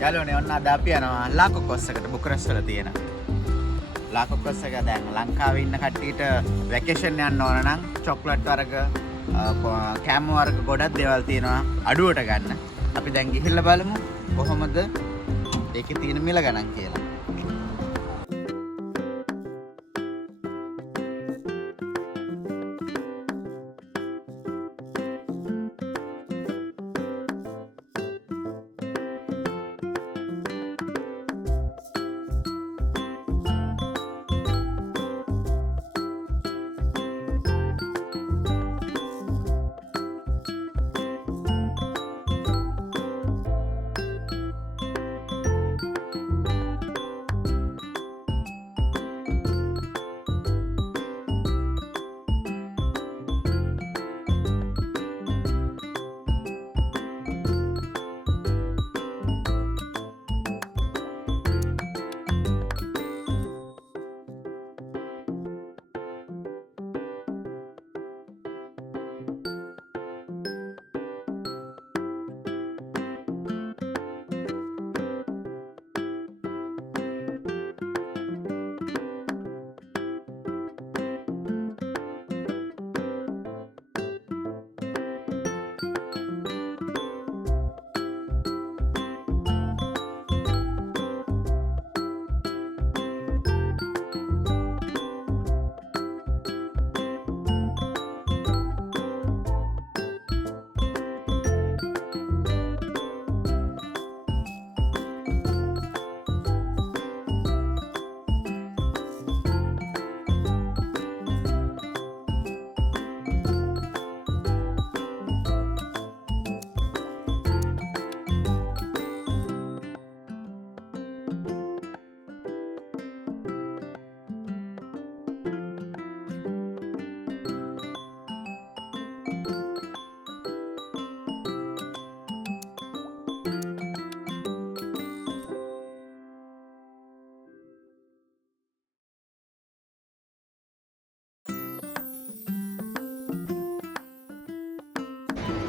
යාළුවනේ ඔන්න අද අපි යනවා ලාකොකොස් එකට බුකරෙස්ට් වල තියෙන. ලාකොකොස් එක දැන් ලංකාවේ ඉන්න කට්ටියට වැකේෂන් යන්න ඕන නම් චොක්ලට් වර්ග කෑම වර්ග ගොඩක් දේවල් තියෙනවා අඩුවට ගන්න. අපි දැන් ගිහිල්ලා බලමු කොහොමද ඒකේ තියෙන මිල ගණන් කියලා.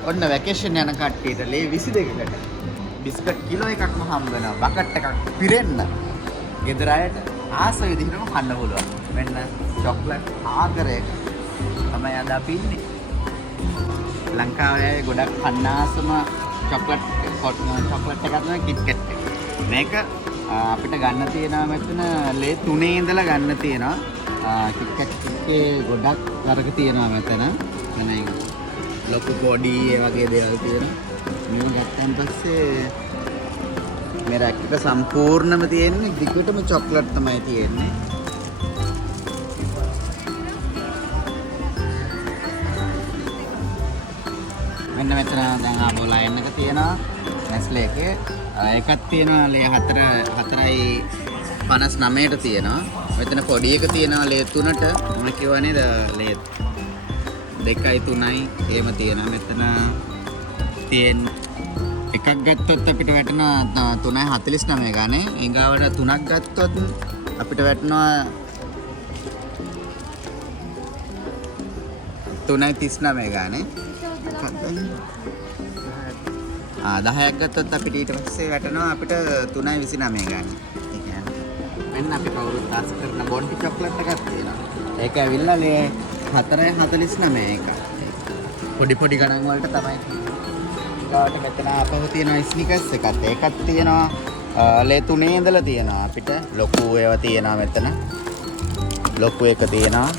ඔන්න වැකේෂන් යන කට්ටියට ලේ 22කට බිස්කට් කිලෝ එකක්ම හම්බ වෙනවා. බකට් එකක් පිරෙන්න. ගෙදර අයට ආස විදිහටම කන්න පුළුවන්. මෙන්න චොක්ලට් ආගරයක තමයි අද අපි ඉන්නේ. ලංකාවේ ගොඩක් කන්න ආසම චොක්ලට් එකක් තමයි කිට්කට් එක. මේක අපිට ගන්න තියෙනවා මෙතන ලේ 3 ඉඳලා ගන්න තියෙනවා. කිට්කට් එකේ ගොඩක් වර්ග තියෙනවා මෙතන. එතන ලොකු පොඩි ඒ වගේ දේවල් තියෙනවා. මේක ගත්තන් පස්සේ මේ රැක් එක සම්පූර්ණම තියෙන්නේ දිගටම චොක්ලට් තමයි තියෙන්නේ. මෙන්න මෙතන දැන් ආපහු ලයින් එක තියෙනවා Nestle එකේ. එකක් තියෙනවා ලේ 4.59ට තියෙනවා. මෙතන පොඩි එක තියෙනවා ලේ 3ට. මම කියවනේ ලේ 2යි 3යි එහෙම තියෙනවා. මෙතන තියෙන එකක් ගත්තොත් අපිට වැටෙනවා 3.49 ගානේ. ඊගාවට 3ක් ගත්තොත් අපිට වැටෙනවා 3.39 ගානේ. 10ක් ගත්තොත් අපිට ඊට පස්සේ වැටෙනවා අපිට 3.29 ගානේ. ඒ කියන්නේ මෙන්න අපි කවුරුත් ආස කරන බොන්ටි චොක්ලට් එකක් තියෙනවා. ඒක ඇවිල්ලා ලේ 4.49 එක. පොඩි පොඩි ගණන් වලට තමයි. ඊගාවට මෙතන අපහු තියෙනවා ස්නිකර්ස් එකක්. ඒකත් තියෙනවා ලේ 3 ඉඳලා තියෙනවා අපිට. ලොකු ඒවා තියෙනවා මෙතන. ලොකු එක තියෙනවා.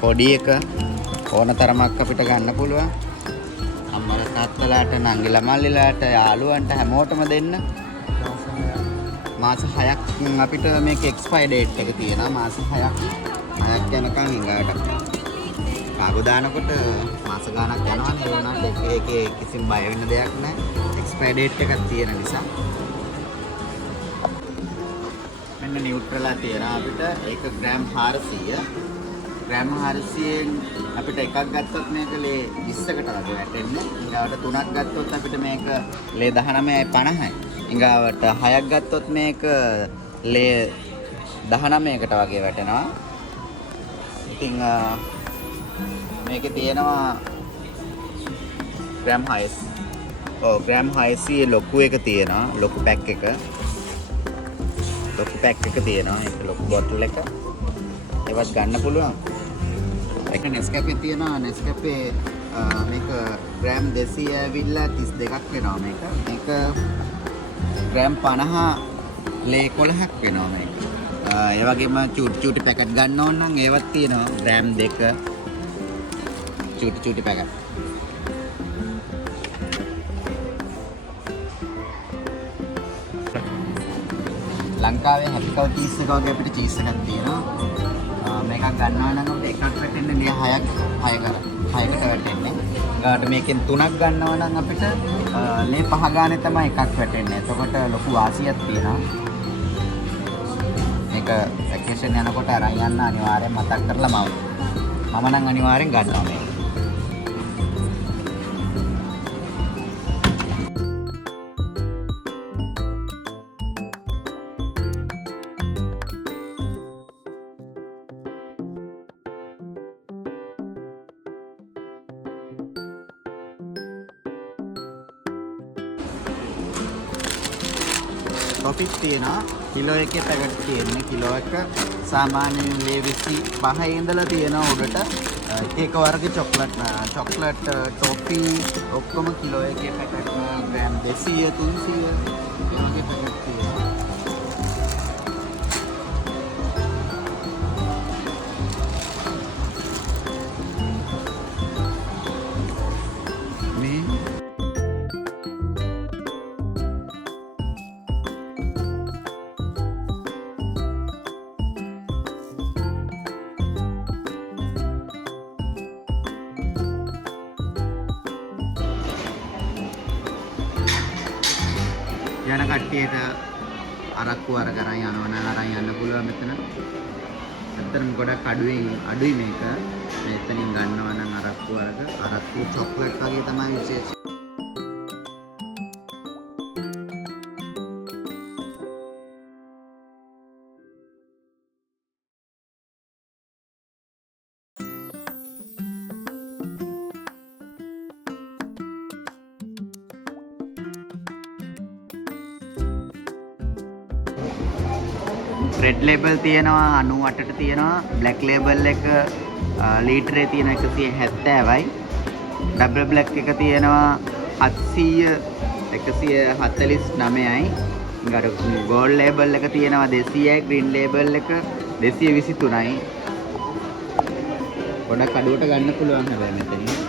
පොඩි එක ඕන තරමක් අපිට ගන්න පුළුවන්. අම්මලා තාත්තලාට නංගිලා මල්ලිලාට යාළුවන්ට හැමෝටම දෙන්න. මාස 6ක් අපිට මේක එක්ස්පයර් ඩේට් එක තියෙනවා. මාස 6ක් යනකම් ඊගාට කාගු දානකොට මාස ගාණක් යනවනේ. ඒ වුණාට ඒකේ කිසිම බය වෙන්න දෙයක් නැහැ. එක්ස්පයර් ඩේට් එකක් තියෙන නිසා. මෙන්න නියුට්‍රලා තියෙනවා අපිට. ඒක ග්‍රෑම් 400. ග්‍රෑම් 400න් අපිට එකක් ගත්තොත් මේක ලේ 20කට වගේ වැටෙන්නේ. ඊගාවට 3ක් ගත්තොත් අපිට මේක ලේ 19.50යි. ඊගාවට 6ක් ගත්තොත් මේක ලේ 19කට වගේ වැටෙනවා. ඉතින් මේකේ තියෙනවා ග්‍රෑම් 6 ඔව් ග්‍රෑම් 600 ලොකු එක තියෙනවා. ලොකු පැක් එක. ලොකු පැක් එක තියෙනවා. ඒක ලොකු බොටල් එක. ඒවත් ගන්න පුළුවන්. ඒක Nescafe තියෙනවා. Nescafe මේක ග්‍රෑම් 200 ඇවිල්ලා 32ක් වෙනවා මේක. මේක ග්‍රෑම් 50 ලේ 11ක් වෙනවා මේක. ඒ වගේම චූටි පැකට් ගන්න ඕන නම් ඒවත් තියෙනවා. ග්‍රෑම් 2 චූටි පැකට්. ලංකාවේ හැපි කව් චීස් එක වගේ අපිට චීස් එකක් තියෙනවා. මේකක් ගන්නවා නම් අපිට එකක් වැටෙන්නේ ලේ 6කට වැටෙන්නේ. ඊගාට මේකෙන් 3ක් ගන්නවා නම් අපිට ලේ 5 ගානේ තමයි එකක් වැටෙන්නේ. එතකොට ලොකු වාසියක් තියෙනවා. මේක වැකේෂන් යනකොට අරන් යන්න අනිවාර්යෙන් මතක් කරලා මම නම් අනිවාර්යෙන් ගන්නවා මේක. ටොපික් තියෙනවා කිලෝ එකේ පැකට් තියෙන්නේ කිලෝ එක සාමාන්‍යයෙන් ලේ 25 ඉඳලා තියෙනවා උඩට එක වර්ග චොක්ලට් ටොපි ඔක්කොම කිලෝ එකේ පැකට් ග්‍රෑම් 200 300 ඒ වගේ පැකට් තියෙනවා මේ යන කට්ටියට අරක්කු අරගෙන යනවා නම් අරන් යන්න පුළුවන් මෙතන. ඇත්තටම ගොඩක් අඩුයි මේක. මෙතනින් ගන්නවා නම් අරක්කු චොක්ලට් වගේ තමයි විශේෂ. රෙඩ් ලේබල් තියෙනවා 98ට තියෙනවා බ්ලැක් ලේබල් එක ලීටරේ තියෙන 170යි ඩබල් බ්ලැක් එක තියෙනවා 149යි ඊගොඩ ගෝල්ඩ් ලේබල් එක තියෙනවා 200යි ග්‍රීන් ලේබල් එක 223යි ගොඩක් අඩුවට ගන්න පුළුවන් හැබැයි මෙතනින්